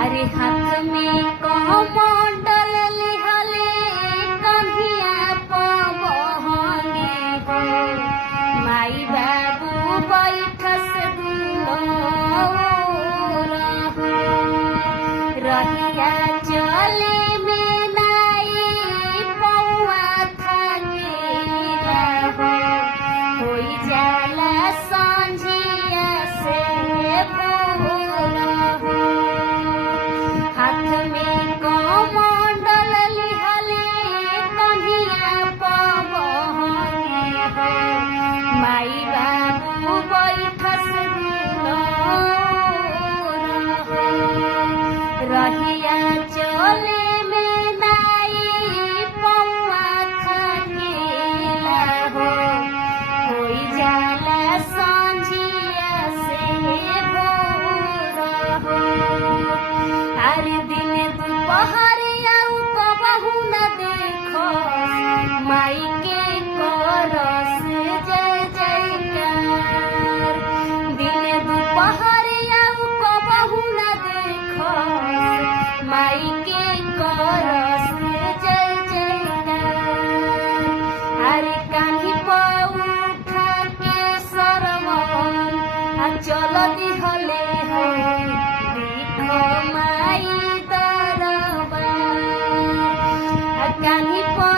अरे हाथ में कमंडल लिहले कन्हिया पवहंगे हो माई बाबू बैठस रहिया चले में नाई पौआ थकेला होई जाला संझिया से भोर हो हाथ में कमंडल लिहले कन्हिया पवहंगे हो माई बाबू बैठस रहिया चले में नाई पौआ थकेला होई जाला संझिया से भोर हो हर दिन दोपहर आऊ कबहू न देखो माई के करस जय जयकार दिन दोपहर आऊ कबहू न देखो माई के करस जय जयकार अरे कान्ही पर उठा के सरवन चल दिहले हो देखो माई दरबार कान्ही पर